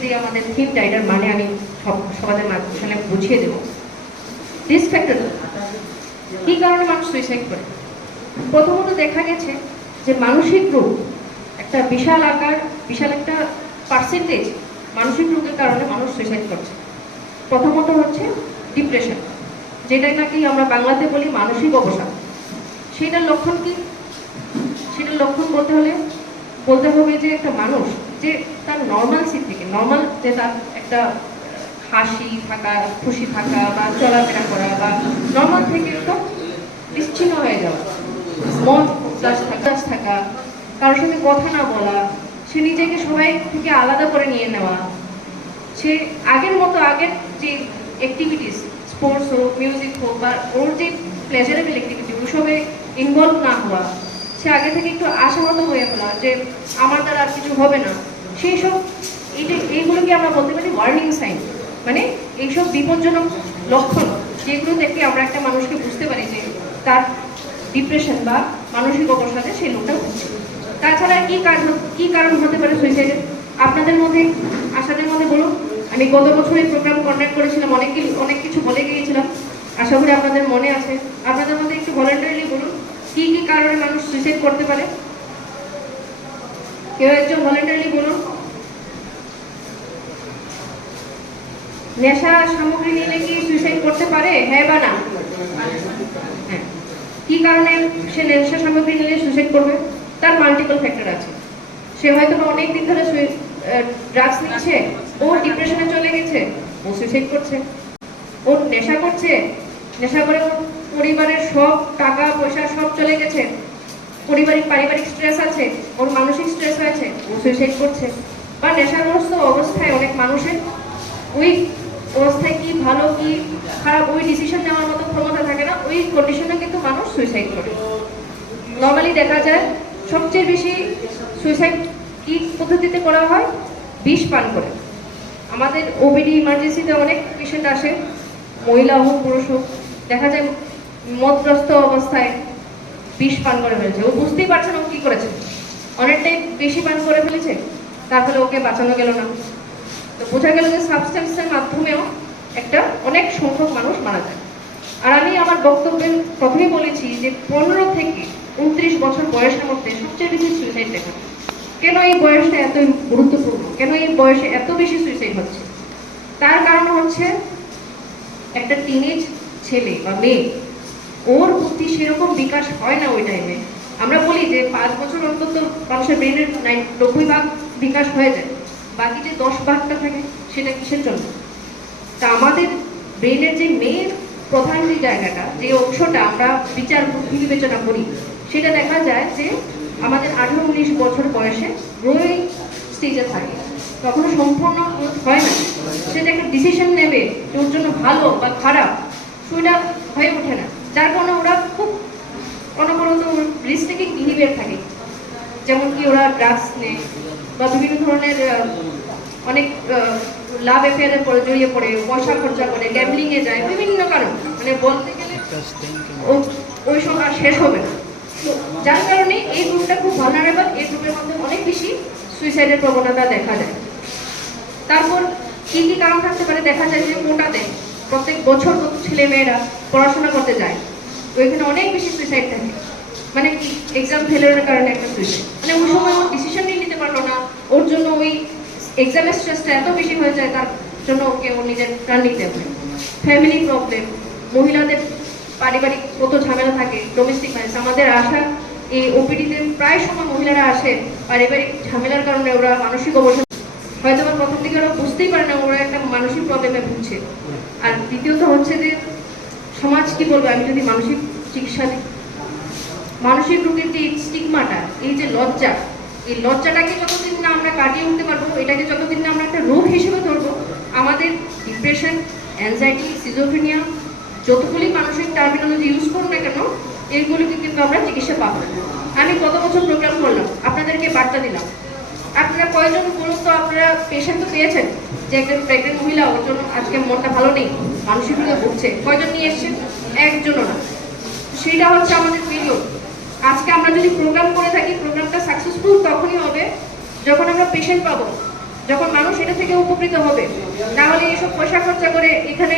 দিয়ে আমাদের থিমটা এটার মানে আমি সব সবাদের মাঝখানে বুঝিয়ে দেবো। রিস্ক ফ্যাক্টর কি কারণে মানুষ সুইসাইড করে? প্রথমত দেখা গেছে যে মানসিক রোগ একটা বিশাল আকার, বিশাল একটা পার্সেন্টেজ মানসিক রোগের কারণে মানুষ সুইসাইড করছে। প্রথমত হচ্ছে ডিপ্রেশন যেটা নাকি আমরা বাংলাতে বলি মানসিক অবসাদ। সেটার লক্ষণ কি? সেটার লক্ষণ বলতে হলে বলতে হবে যে একটা মানুষ যে তার নর্মাল সিট থেকে নর্মাল যে তার একটা হাসি থাকা, খুশি থাকা বা চলাফেরা করা বা নর্মাল থেকে একদম বিচ্ছিন্ন হয়ে যাওয়া। মন উদাস থাকা থাকা, কারোর সাথে কথা না বলা, সে নিজেকে সবাই থেকে আলাদা করে নিয়ে নেওয়া। সে আগের মতো আগের যে অ্যাক্টিভিটিস স্পোর্টস হোক মিউজিক হোক বা ওর যে প্লেজারেবল অ্যাক্টিভিটি ওসবে ইনভলভ না হওয়া, সে আগে থেকে একটু আশাহত হয়ে ফেলা যে আমার দ্বারা আর কিছু হবে না। সেই সব এই যে এইগুলোকে আমরা বলতে পারি? ওয়ার্নিং সাইন মানে এইসব বিপজ্জনক লক্ষণ যেগুলো দেখে আমরা একটা মানুষকে বুঝতে পারি যে তার ডিপ্রেশন বা মানসিক অবসাদে সেই লোকটা ভুগছে। তাছাড়া কি কাজ কি কারণ হতে পারে সুইসাইডের আপনাদের মধ্যে, আশাদের মধ্যে বলুন। আমি গত বছর এই প্রোগ্রাম কন্ডাক্ট করেছিলাম অনেক অনেক কিছু বলে গিয়েছিলাম। আশা করি আপনাদের মনে আছে। আপনাদের মধ্যে একটু ভলেন্টারিলি বলুন, কী কী কারণে মানুষ সুইসাইড করতে পারে? কেউ একজন ভলেন্টারিলি বলুন। নেশা সামগ্রী নিলে কি সুইসাইড করতে পারে? হ্যাঁ বা না? হ্যাঁ। কি কারণে সে নেশা সামগ্রী নিলে সুইসাইড করবে? তার মাল্টিপল ফ্যাক্টর আছে। সে হয়তো অনেক দিন ধরে ড্রাগস নিচ্ছে, ও ডিপ্রেশনে চলে গেছে, ও সুইসাইড করছে, ও নেশা করছে, নেশা করে ওর পরিবারের সব টাকা পয়সা সব চলে গেছে পারিবারিক পারিবারিক স্ট্রেস আছে, ওর মানসিক স্ট্রেস আছে, ও সুইসাইড করছে। বা নেশাগ্রস্ত অবস্থায় অনেক মানুষের ওই অবস্থায় কি ভালো, কি খারাপ, ওই ডিসিশন নেওয়ার মতো ক্ষমতা থাকে না, ওই কন্ডিশনে কিন্তু মানুষ সুইসাইড করে। নর্মালি দেখা যায়, সবচেয়ে বেশি সুইসাইড কি পদ্ধতিতে করা হয়? বিষ পান করে। আমাদের ওবিডি ইমার্জেন্সিতে অনেক পেশেন্ট আসে, মহিলা হোক, পুরুষ হোক। দেখা যায় মদগ্রস্ত অবস্থায় বিষ পান করে ফেলেছে। ও বুঝতেই পারছে না ও কী করেছে। অনেকটাই বেশি পান করে ফেলেছে তার ফলে ওকে বাঁচানো গেল না। তো বোঝা গেল যে সাবস্টেন্সের মাধ্যমেও একটা অনেক সংখ্যক মানুষ মারা যায়। আর আমি আমার বক্তব্যের প্রথমেই বলেছি যে পনেরো থেকে উনত্রিশ বছর বয়সের মধ্যে সবচেয়ে বেশি সুইসাইড দেখা কেন এই বয়সটা এত গুরুত্বপূর্ণ? কেন এই বয়সে এত বেশি সুইসাইড হচ্ছে? তার কারণ হচ্ছে একটা টিনেজ ছেলে বা মেয়ে ওর বুদ্ধি সেরকম বিকাশ হয় না ওই টাইমে আমরা বলি যে পাঁচ বছর অন্তত মানুষের ব্রেনের নব্বই ভাগ বিকাশ হয়ে যায়। বাকি যে দশ ভাগটা থাকে, সেটা কিসের জন্য? তা আমাদের ব্রেনের যে মেয়ের প্রধান যে জায়গাটা, যে অংশটা আমরা বিচার, বুদ্ধি বিবেচনা করি, সেটা দেখা যায় যে আমাদের আঠারো, উনিশ বছর বয়সে গ্রোয়িং স্টেজে থাকে। তখনও সম্পূর্ণ হয় না। সেটা একটা ডিসিশন নেবে ওর জন্য ভালো বা খারাপ, সেটা হয়ে ওঠে না। যার কারণে ওরা খুব অনবরত রিস্ক থেকে ইনহিবিট থাকে। যেমন কি ওরা ড্রাগস নেয় বা বিভিন্ন ধরনের অনেক লাভ অ্যাফেয়ারে জড়িয়ে পড়ে, পয়সা খরচা করে গ্যামলিং এ যায়, বিভিন্ন কারণ। মানে বলতে গেলে ওই সময় আর শেষ হবে না। যার কারণে এই গ্রুপটা খুব ভালনারেবল এই গ্রুপের মধ্যে অনেক বেশি সুইসাইডের প্রবণতা দেখা যায় তারপর কী কী কারণ থাকতে পারে দেখা যায় যে কোটাতে প্রত্যেক বছর কত ছেলে মেয়েরা পড়াশোনা করতে যায়। তো এখানে অনেক বেশি সুইসাইড থাকে মানে এক্সাম ফেলিওরের কারণে একটা সুইসাইড মানে ওই সময় ডিসিশন নিয়ে নিতে পারল না। ওর জন্য ওই এক্সামের স্ট্রেসটা এত বেশি হয়ে যায়, তার জন্য ওকে ওর নিজের প্রাণ নিতে হয়। ফ্যামিলি প্রবলেম মহিলাদের পারিবারিক কত ঝামেলা থাকে ডোমেস্টিক ভাইলেন্স আমাদের আশা, এই ওপিডিতে প্রায় সময় মহিলারা আসে, পারিবারিক ঝামেলার কারণে ওরা মানসিক অবসাদ হয়তো প্রথম দিকে ওরা বুঝতেই পারে না, ওরা একটা মানসিক প্রবলেমে ভুগছে। আর দ্বিতীয়ত হচ্ছে যে সমাজ কি বলবে? আমি যদি মানসিক চিকিৎসা মানসিক রোগের যে স্টিগমাটা এই যে লজ্জা, এই লজ্জাটাকে যতদিন না আমরা কাটিয়ে উঠতে পারব, এটাকে যতদিন না আমরা একটা রোগ হিসেবে ধরবো, আমাদের ডিপ্রেশন অ্যাংজাইটি সিজোফ্রেনিয়া যতগুলি মানসিক টার্মিনোলজি ইউজ করুন না কেন, এইগুলিকে কিন্তু আমরা চিকিৎসা পাবো আমি গত বছর প্রোগ্রাম করলাম, আপনাদেরকে বার্তা দিলাম। আপনারা কয়জন বলুন তো আপনারা পেশেন্ট তো পেয়েছেন যে একজন প্রেগনেন্ট মহিলা, ওর জন্য আজকে মনটা ভালো নেই? মানসিক রোগে ভুগছে কয়জন নিয়ে এসছেন? একজনও না। সেটা হচ্ছে আমাদের ভিডিও আজকে আমরা যদি প্রোগ্রাম করে থাকি প্রোগ্রামটা সাকসেসফুল তখনই হবে যখন আমরা পেশেন্ট পাবো, যখন মানুষ এটা থেকে উপকৃত হবে। তাহলে এইসব পয়সা খরচা করে এখানে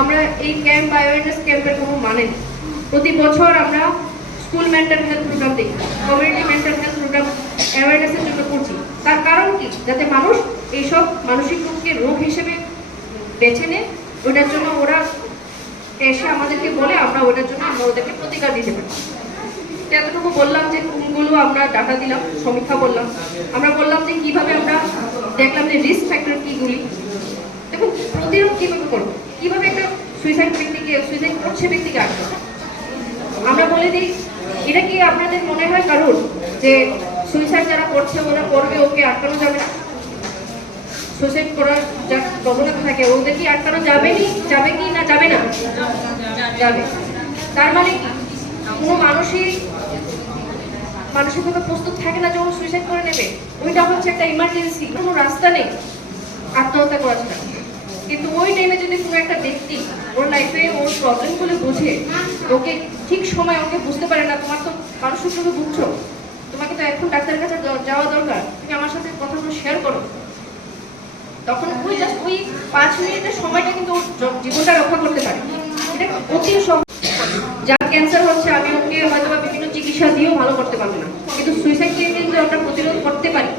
আমরা এই ক্যাম্প বা অ্যাওয়ারনেস ক্যাম্পের কোনো মানে। প্রতি বছর আমরা স্কুল মেন্টাল হেলথ প্রোগ্রাম দিই কমিউনিটি মেন্টাল হেলথ প্রোগ্রাম অ্যাওয়ারনেসের জন্য করছি। তার কারণ কি? যাতে মানুষ এইসব মানসিক রোগকে রোগ হিসেবে বেছে নেয় ওটার জন্য ওরা এসে আমাদেরকে বলে আমরা ওটার জন্য আমরা ওদেরকে প্রতিকার দিতে পারি। এতটুকু বললাম যে কোনগুলো আমরা ডাটা দিলাম, সমীক্ষা করলাম আমরা বললাম যে কীভাবে আমরা দেখলাম যে রিস্ক ফ্যাক্টর কিগুলি দেখুন প্রতিরোধ কীভাবে করব, কীভাবে একটা সুইসাইড ব্যক্তিকে সুইসাইড করছে ব্যক্তিকে আটকাবো আমরা বলে দিই, এটা কি আপনাদের মনে হয় কারণ যে সুইসাইড যারা করছে ওরা করবে, ওকে আটকানো যাবে না? সুইসাইড করার যা প্রবণতা থাকে। ওদের কি আটকানো যাবে কি? যাবে কি না যাবে না? যাবে। তার মানে কি? কোনো মানুষই মানসিকভাবে প্রস্তুত থাকে না যখন সুইসাইড করে নেবে। ওইটা হচ্ছে একটা ইমার্জেন্সি কোনো রাস্তা নেই। আত্মহত্যা করা ছাড়া কিন্তু ওই টাইমে যদি কোনো একটা ব্যক্তি ওর লাইফে ওর প্রবলেমগুলো বুঝে, ওকে ঠিক সময় ওকে বুঝতে পারে না, তোমার তো মানুষের মানসিকভাবে বুঝছ তোমাকে তো এখন ডাক্তারের কাছে যাওয়া দরকার। তুমি আমার সাথে কথাগুলো শেয়ার করো। তখন ওই জাস্ট ওই পাঁচ মিনিটের সময়টা কিন্তু জীবনটা রক্ষা করতে পারে। অতি যার ক্যান্সার হচ্ছে, আমি ওকে হয়তো বা বিভিন্ন চিকিৎসা দিয়েও ভালো করতে পারব না। কিন্তু সুইসাইডকে কিন্তু আমরা প্রতিরোধ করতে পারি।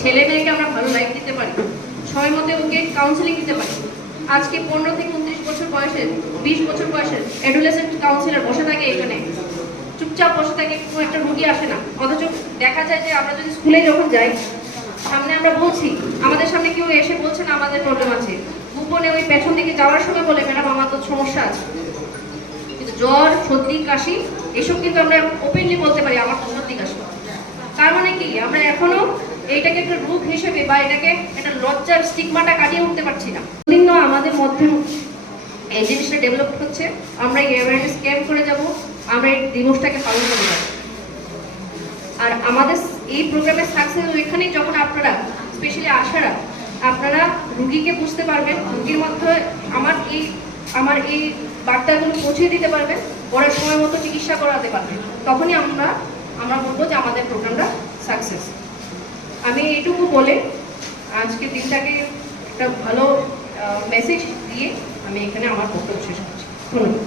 ছেলে মেয়েকে আমরা ভালো লাইফ দিতে পারি। সময় মতো ওকে কাউন্সিলিং দিতে পারি। আজকে পনেরো থেকে উনত্রিশ বছর বয়সের বিশ বছর বয়সের অ্যাডোলেসেন্ট কাউন্সিলর বসে থাকে এখানে। চুপচাপ বসে থাকে, কোনো একটা রুগী আসে না। অথচ দেখা যায় যে আমরা যদি স্কুলে যখন যাই সামনে আমরা বলছি, আমাদের সামনে কেউ এসে বলছে না আমাদের প্রবলেম আছে। গোপনে ওই পেছন দিকে যাওয়ার সময় বলে, ম্যাডাম, আমার তো সমস্যা আছে। কিন্তু জ্বর, সর্দি, কাশি, এসব কিন্তু আমরা ওপেনলি বলতে পারি, আমার তো সর্দি, কাশি। তার মানে কি, আমরা এখনও এইটাকে একটা রূপ হিসেবে বা এটাকে একটা লজ্জার স্টিগমাটা কাটিয়ে উঠতে পারছি না। দিন আমাদের মধ্যে এই জিনিসটা ডেভেলপ হচ্ছে, আমরা এই অ্যাওয়ারনেস ক্যাম্প করে যাব, আমরা এই দিবসটাকে পালন করে যাব আর আমাদের এই প্রোগ্রামের সাকসেস ওইখানেই যখন আপনারা স্পেশালি আশারা, আপনারা রুগীকে বুঝতে পারবেন, রুগীর মধ্যে আমার এই আমার এই বার্তাগুলো পৌঁছে দিতে পারবেন ওরা সময় মতো চিকিৎসা করাতে পারবেন। তখনই আমরা আমরা বলব যে আমাদের প্রোগ্রামটা সাকসেস আমি এইটুকু বলে আজকের দিনটাকে একটা ভালো মেসেজ দিয়ে আমি এখানে আমার বক্তব্য শেষ করছি। ধন্যবাদ।